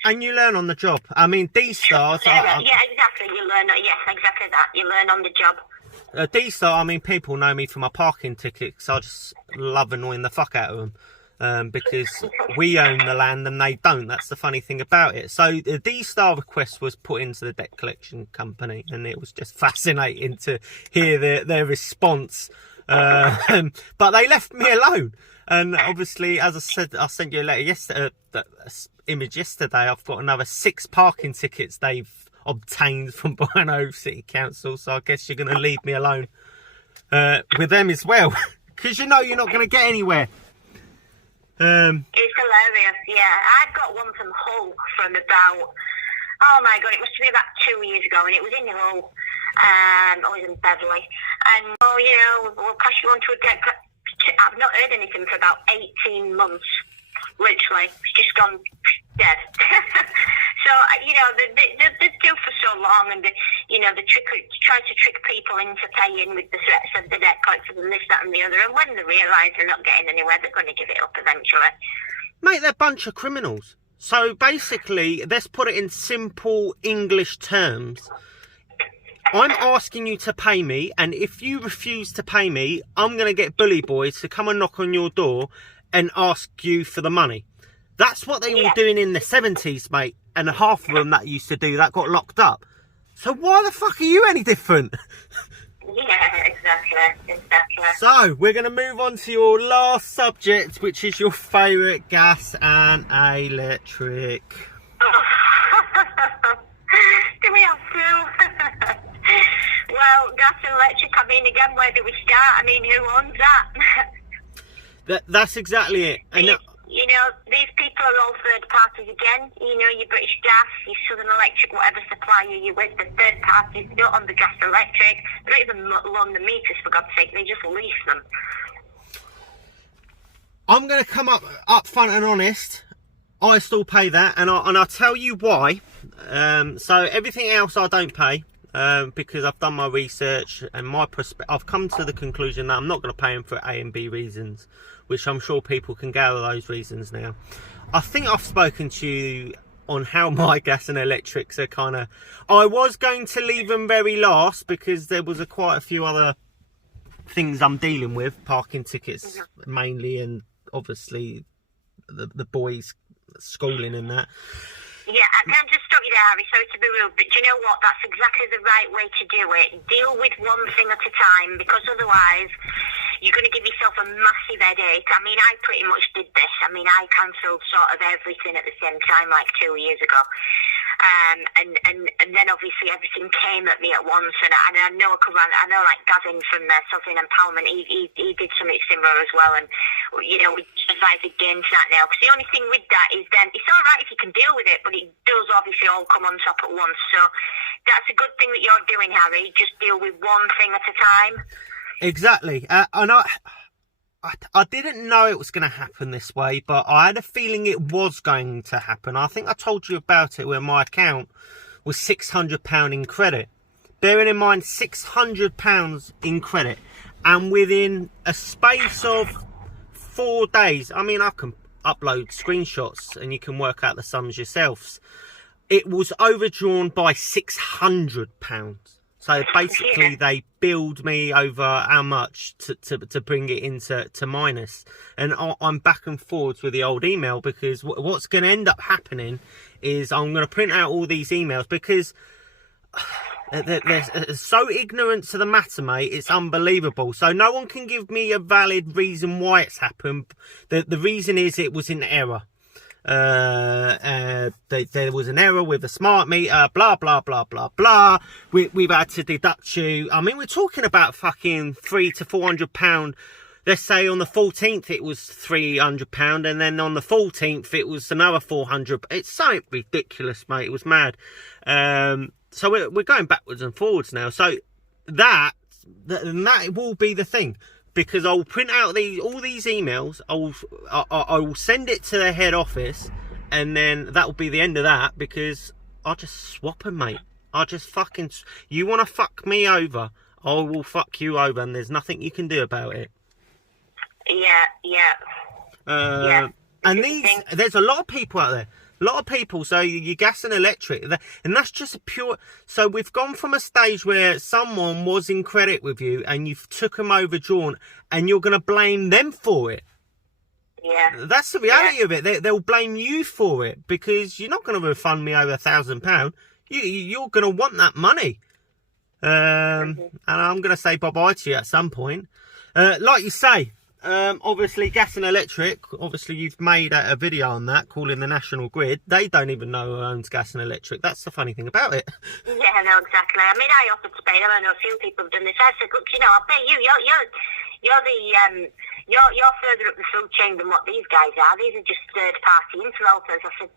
And you learn on the job. I mean, D-Stars... Yeah, exactly. You learn... Yes, exactly that. You learn on the job. D-Star, I mean, people know me for my parking tickets. I just love annoying the fuck out of them. Because we own the land and they don't. That's the funny thing about it. So the D-Star request was put into the debt collection company, and it was just fascinating to hear their response. But they left me alone. And obviously, as I said, I sent you a letter yesterday, image yesterday. I've got another 6 parking tickets they've obtained from Bino City Council, so I guess you're going to leave me alone with them as well, because you're not going to get anywhere. It's hilarious. I've got one from Hull from about, oh my god, it must be about 2 years ago, and it was in Hull, or in Beverley, and we'll pass you on to a debt. I've not heard anything for about 18 months. Literally, it's just gone dead. So, they do for so long, and they try to trick people into paying with the threats of the debt collectors and this, that, and the other. And when they realise they're not getting anywhere, they're going to give it up eventually. Mate, they're a bunch of criminals. So basically, let's put it in simple English terms. I'm asking you to pay me, and if you refuse to pay me, I'm going to get bully boys to come and knock on your door and ask you for the money. That's what they were doing in the 70s, mate. And half of them that used to do that got locked up. So why the fuck are you any different? Yeah, exactly. So, we're going to move on to your last subject, which is your favourite, gas and electric. Do we have to? Well, gas and electric, I mean, again, where do we start? I mean, who owns that? That's exactly it. And these people are all third parties again. Your British Gas, your Southern Electric, whatever supplier you're with, the third parties, they don't own the gas and electric. They don't even loan the meters, for God's sake. They just lease them. I'm going to come up front and honest. I still pay that, and I'll tell you why. So everything else I don't pay. Because I've done my research and I've come to the conclusion that I'm not going to pay them for A and B reasons, which I'm sure people can gather those reasons now. I think I've spoken to you on how my gas and electrics are kind of... I was going to leave them very last because there was quite a few other things I'm dealing with, parking tickets mainly, and obviously the boys schooling and that. Yeah, I can't just stop you there, Harry. Sorry to be rude, but do you know what? That's exactly the right way to do it. Deal with one thing at a time, because otherwise you're going to give yourself a massive headache. I mean, I pretty much did this. I mean, I cancelled sort of everything at the same time, like 2 years ago. And then obviously everything came at me at once, and I know like Gavin from Southern Empowerment, he did something similar as well, and we advise against that now, because the only thing with that is then it's all right if you can deal with it, but it does obviously all come on top at once. So that's a good thing that you're doing, Harry. Just deal with one thing at a time. Exactly. And I didn't know it was going to happen this way, but I had a feeling it was going to happen. I think I told you about it where my account was £600 in credit. bearing in mind £600 in credit, and within a space of 4 days, I mean, I can upload screenshots and you can work out the sums yourselves. It was overdrawn by £600. So basically, they billed me over how much to bring it into minus. And I'm back and forwards with the old email, because what's going to end up happening is I'm going to print out all these emails, because they're so ignorant to the matter, mate. It's unbelievable. So no one can give me a valid reason why it's happened. The reason is it was in error. There was an error with the smart meter, blah blah blah blah blah. We've had to deduct you. I mean, we're talking about fucking £300 to £400. Let's say on the 14th it was £300, and then on the 14th it was another 400. It's so ridiculous, mate. It was mad. So we're going backwards and forwards now. So that will be the thing. Because I'll print out all these emails, I will send it to the head office, and then that will be the end of that, because I'll just swap them, mate. I'll just fucking... You want to fuck me over, I will fuck you over, and there's nothing you can do about it. Yeah. And there's a lot of people out there. A lot of people, so your gas and electric, and that's just a pure... So we've gone from a stage where someone was in credit with you and you took them overdrawn, and you're going to blame them for it. Yeah. That's the reality of it. They'll blame you for it, because you're not going to refund me over £1,000. You're going to want that money. And I'm going to say bye-bye to you at some point. Like you say, obviously gas and electric, obviously you've made a video on that, calling the National Grid. They don't even know who owns gas and electric. That's the funny thing about it. Yeah, no, exactly. I mean, I offered to pay them. I know a few people have done this. I said, look, I'll pay you. You're further up the food chain than what these guys are. These are just third-party interlopers. I said,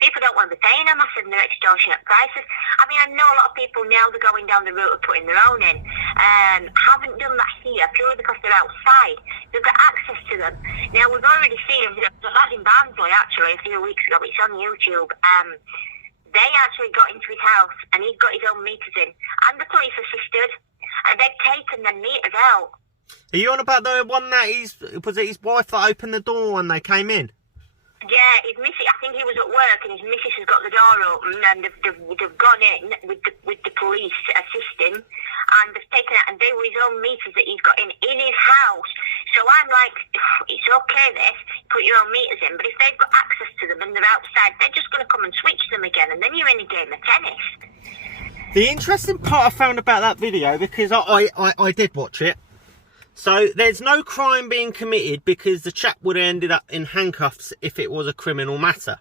people don't want to be paying them. I said, they're extortionate prices. I mean, I know a lot of people now, they're going down the route of putting their own in. Haven't done that here, purely because they're outside. They've got access to them. Now, we've already seen them. The lad in Barnsley, actually, a few weeks ago, it's on YouTube. They actually got into his house, and he'd got his own meters in. And the police assisted, and they'd taken the meters out. Are you on about the one that was it his wife that opened the door when they came in? Yeah, his missus, I think he was at work, and his missus has got the door open, and they've gone in with the police to assist him, and they've taken out, and they were his own meters that he's got in his house. So I'm like, it's okay this, put your own meters in, but if they've got access to them and they're outside, they're just going to come and switch them again, and then you're in a game of tennis. The interesting part I found about that video, because I did watch it, so there's no crime being committed, because the chap would have ended up in handcuffs if it was a criminal matter.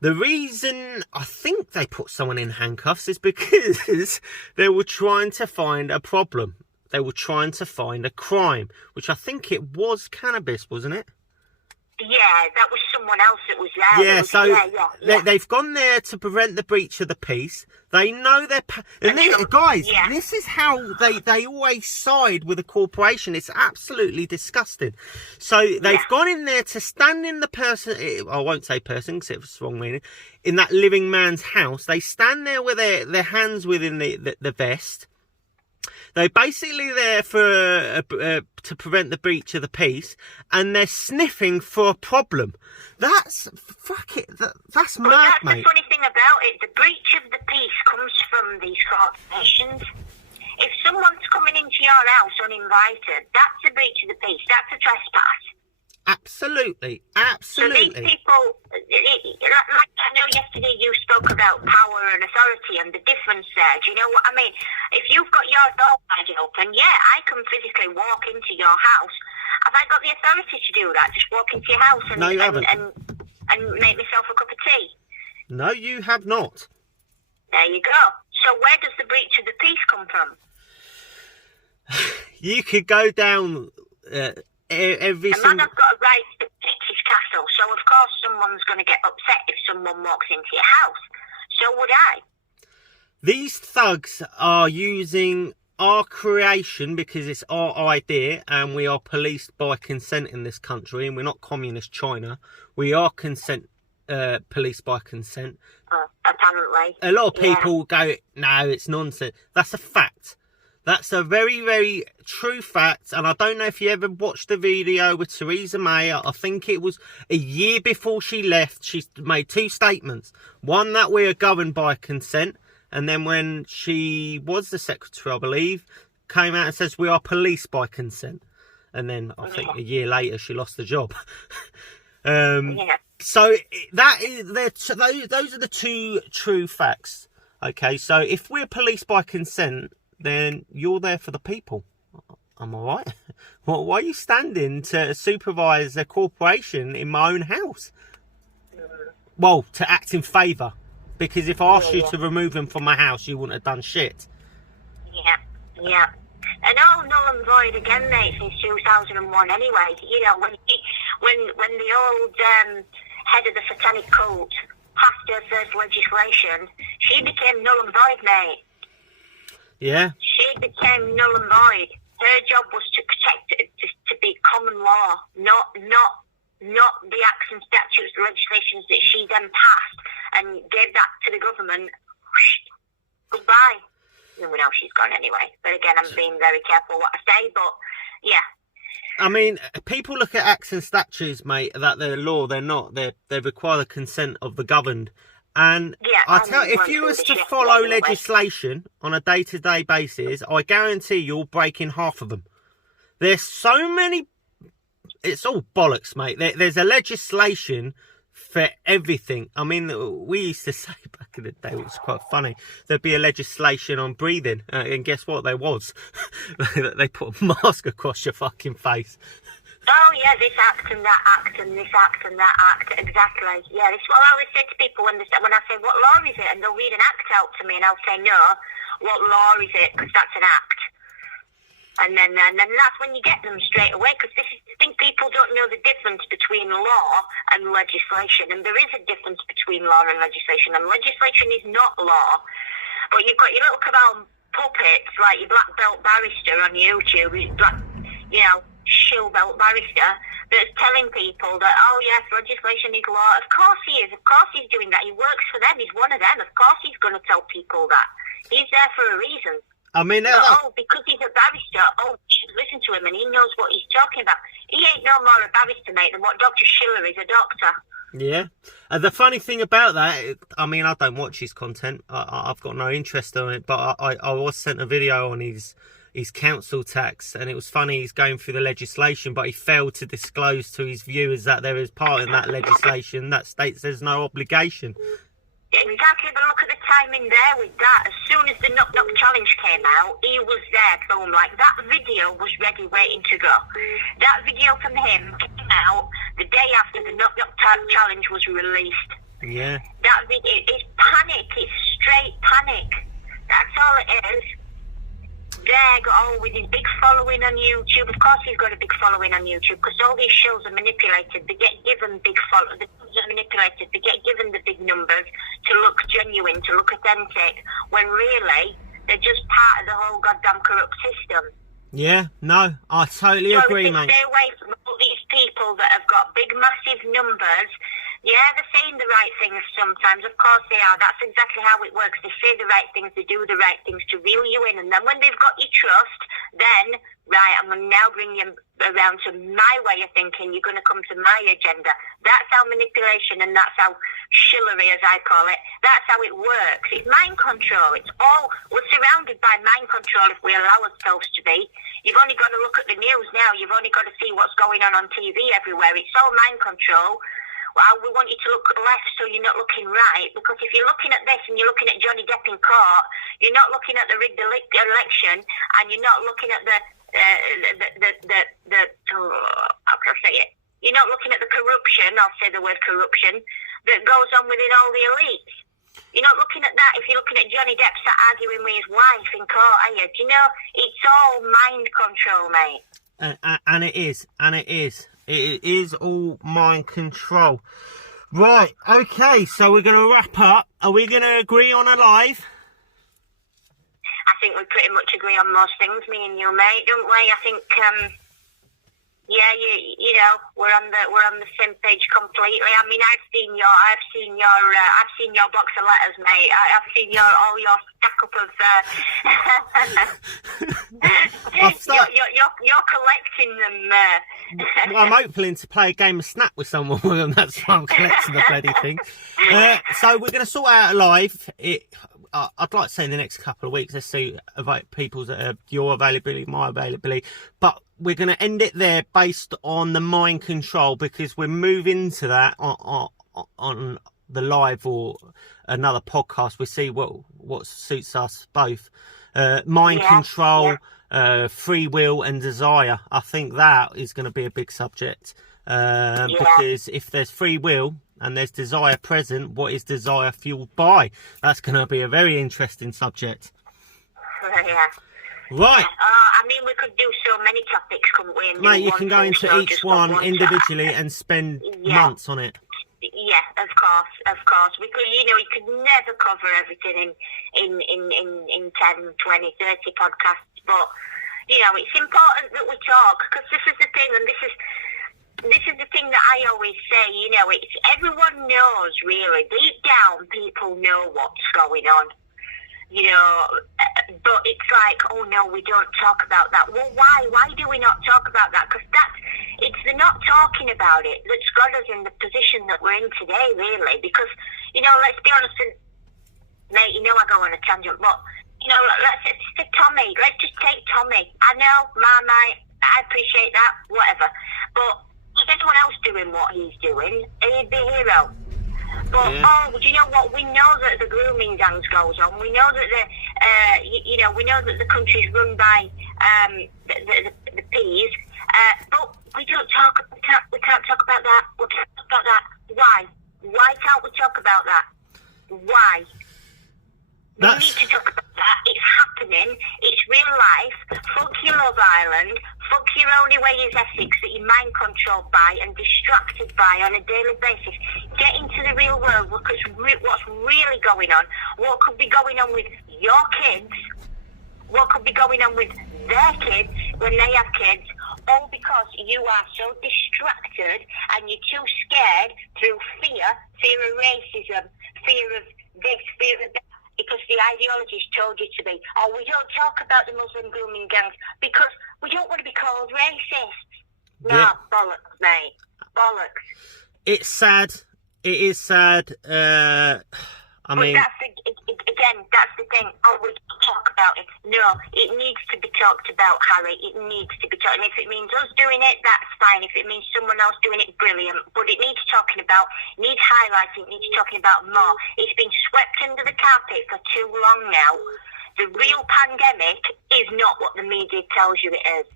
The reason I think they put someone in handcuffs is because they were trying to find a problem. They were trying to find a crime, which I think it was cannabis, wasn't it? Yeah, that was someone else that was there. Yeah, was, so yeah. They've gone there to prevent the breach of the peace. They know they're... guys, this is how they always side with a corporation. It's absolutely disgusting. So they've gone in there to stand in the person... I won't say person, because it's wrong meaning. In that living man's house. They stand there with their hands within the vest. They're basically there for to prevent the breach of the peace, and they're sniffing for a problem. That's that's mad, that's mate. The funny thing about it, the breach of the peace comes from these corporations. If someone's coming into your house uninvited, that's a breach of the peace. That's a trespass. Absolutely. So these people, like I know yesterday you spoke about power and authority and the difference there. Do you know what I mean? If you've got your door wide open, yeah, I can physically walk into your house. Have I got the authority to do that? Just walk into your house and, no, you haven't. and make myself a cup of tea? No, you have not. There you go. So where does the breach of the peace come from? You could go down... every a man has got a right to protect his castle, so of course someone's going to get upset if someone walks into your house. So would I. These thugs are using our creation because it's our idea, and we are policed by consent in this country, and we're not communist China. We are consent police by consent. Apparently. A lot of people go, no, it's nonsense. That's a fact. That's a very, very true fact. And I don't know if you ever watched the video with Theresa May. I think it was a year before she left. She made 2 statements. One, that we are governed by consent. And then when she was the secretary, I believe, came out and says we are policed by consent. And then I think a year later, she lost the job. So that is those are the 2 true facts. Okay, so if we're policed by consent, then you're there for the people. Am I right? Well, why are you standing to supervise a corporation in my own house? Well, to act in favour. Because if I asked you to remove them from my house, you wouldn't have done shit. Yeah. And all null and void again, mate, since 2001 anyway. You know, when the old head of the satanic cult passed her first legislation, she became null and void, mate. Yeah. She became null and void. Her job was to protect it, to be common law, not the acts and statutes, the legislations that she then passed and gave that to the government. Goodbye. Well, now she's gone anyway. But again, I'm being very careful what I say. But yeah. I mean, people look at acts and statutes, mate, that they're law. They're not. They require the consent of the governed. And I tell you, if you was to follow legislation on a day-to-day basis, I guarantee you'll break in half of them. There's so many. It's all bollocks, mate. There's a legislation for everything. I mean, we used to say back in the day, it was quite funny, there'd be a legislation on breathing, and guess what? There was. They put a mask across your fucking face. Oh yeah, this act and that act and this act and that act, exactly. Yeah, this is what I always say to people when I say, what law is it? And they'll read an act out to me and I'll say, no, what law is it? Because that's an act. And then that's when you get them straight away, because I think people don't know the difference between law and legislation. And there is a difference between law and legislation. And legislation is not law. But you've got your little cabal puppets, like your black belt barrister on YouTube, who's black, shill belt barrister, that's telling people that, oh yes, legislation is law. Of course he is. Of course he's doing that. He works for them. He's one of them. Of course he's going to tell people that. He's there for a reason. I mean, because he's a barrister, listen to him and he knows what he's talking about. He ain't no more a barrister, mate, than what Dr. Schiller is a doctor. Yeah. The funny thing about that, I mean, I don't watch his content. I've got no interest in it, but I was sent a video on his council tax, and it was funny. He's going through the legislation, but he failed to disclose to his viewers that there is part in that legislation that states there's no obligation. Exactly, but look at the timing there with that. As soon as the Knock Knock Challenge came out, he was there, boom, like that video was ready, waiting to go. That video from him came out the day after the Knock Knock Challenge was released. Yeah. That video, it's panic, it's straight panic. That's all it is. With his big following on YouTube. Of course he's got a big following on YouTube, because all these shows are manipulated. They get given big followers. The shows are manipulated. They get given the big numbers to look genuine, to look authentic, when really they're just part of the whole goddamn corrupt system. Yeah, no, I totally agree, mate. Stay away from all these people that have got big, massive numbers. Yeah, they're saying the right things sometimes. Of course they are. That's exactly how it works. They say the right things, they do the right things to reel you in. And then when they've got your trust, then, right, I'm going to now bring you around to my way of thinking. You're going to come to my agenda. That's how manipulation, and that's how shillery, as I call it, that's how it works. It's mind control. We're surrounded by mind control if we allow ourselves to be. You've only got to look at the news now. You've only got to see what's going on TV everywhere. It's all mind control. Well, we want you to look left so you're not looking right, because if you're looking at this and you're looking at Johnny Depp in court, you're not looking at the rigged election, and you're not looking at how can I say it? You're not looking at the corruption, I'll say the word corruption, that goes on within all the elites. You're not looking at that if you're looking at Johnny Depp sat arguing with his wife in court, are you? Do you know, it's all mind control, mate. And it is. It is all mind control. Right, okay, so we're going to wrap up. Are we going to agree on a live? I think we pretty much agree on most things, me and you, mate, don't we? I think Yeah, you know, we're on the same page completely. I mean, I've seen your box of letters, mate. I've seen all your stack up of. You're collecting them. Well, I'm hoping to play a game of Snap with someone with them. That's why I'm collecting the bloody thing. So we're going to sort out live. I'd like to say in the next couple of weeks, let's see people's your availability, my availability, but we're going to end it there based on the mind control, because we're moving to that on the live or another podcast. We see what suits us both. Mind control, free will and desire. I think that is going to be a big subject, because if there's free will and there's desire present, what is desire fueled by? That's going to be a very interesting subject. Yeah. Right. I mean, we could do so many topics, couldn't we? Mate, you can go into each one individually and spend months on it. Yeah, of course. We could, you could never cover everything in 10, 20, 30 podcasts, but, it's important that we talk, because this is the thing, and this is the thing that I always say, it's everyone knows, really. Deep down, people know what's going on. But it's like, oh no, we don't talk about that. Well, why? Why do we not talk about that? Because it's the not talking about it that's got us in the position that we're in today, really. Because, let's be honest, mate, I go on a tangent, but, let's take Tommy. Let's just take Tommy. I know, Marmite, I appreciate that, whatever. But if anyone else doing what he's doing, he'd be a hero. But do you know what? We know that the grooming gangs goes on. We know that we know that the country's run by the peas. But we don't talk. We can't talk about that. We can't talk about that. Why? Why can't we talk about that? Why? We need to talk about that. It's happening. It's real life. Fuck your Love Island. Fuck your only way is Essex that you're mind controlled by and distracted by on a daily basis. Get into the real world. Look at what's really going on. What could be going on with your kids? What could be going on with their kids when they have kids? All because you are so distracted and you're too scared through fear of racism, fear of this, fear of that. Because the ideologies told you to be. Oh, we don't talk about the Muslim grooming gangs because we don't want to be called racist. No, bollocks, mate. Bollocks. It's sad. It is sad. I mean... That's the thing. Oh, we don't talk about it. No, it needs to be talked about, Harry. It needs to be talked. And if it means us doing it, that's fine. If it means someone else doing it, brilliant. But it needs talking about, needs highlighting, needs talking about more. It's been swept under the carpet for too long now. The real pandemic is not what the media tells you it is.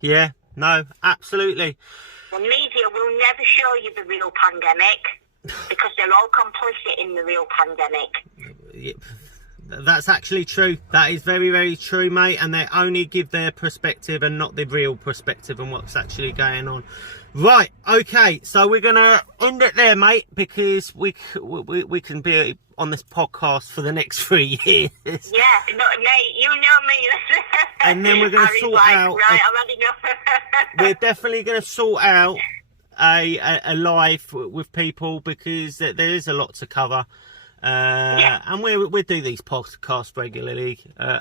Yeah, no, absolutely. The media will never show you the real pandemic because they're all complicit in the real pandemic. That's actually true. That is very, very true, mate. And they only give their perspective and not the real perspective and what's actually going on. Right, okay. So we're gonna end it there, mate, because we can be on this podcast for the next 3 years. Yeah, no, mate, you know me. And then we're gonna sort out. Right, I already know. We're definitely gonna sort out a live with people because there is a lot to cover. And we do these podcasts regularly.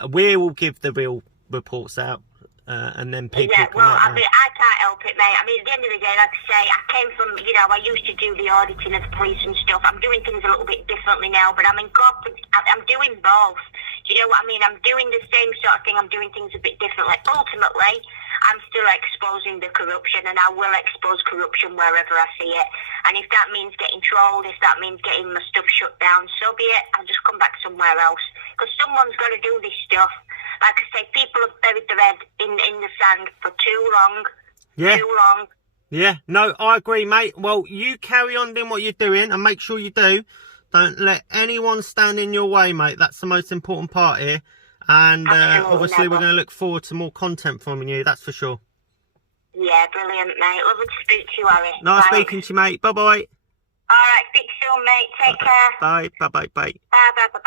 We will give the real reports out, and then people. Yeah, well, I can't help it, mate. I mean, at the end of the day, like I say, I came from, I used to do the auditing of the police and stuff. I'm doing things a little bit differently now, but I'm doing both. Do you know what I mean? I'm doing the same sort of thing. I'm doing things a bit differently. Ultimately, I'm still exposing the corruption, and I will expose corruption wherever I see it. And if that means getting trolled, if that means getting my stuff shut down, so be it. I'll just come back somewhere else. Because someone's got to do this stuff. Like I say, people have buried their head in the sand for too long. Yeah. Too long. Yeah, no, I agree, mate. Well, you carry on doing what you're doing, and make sure you do. Don't let anyone stand in your way, mate. That's the most important part here. And obviously, we're going to look forward to more content from you, that's for sure. Yeah, brilliant, mate. Lovely to speak to you, Harry. Nice speaking to you, mate. Bye-bye. All right, speak soon, mate. Take care. Bye. Bye-bye. Bye. Bye.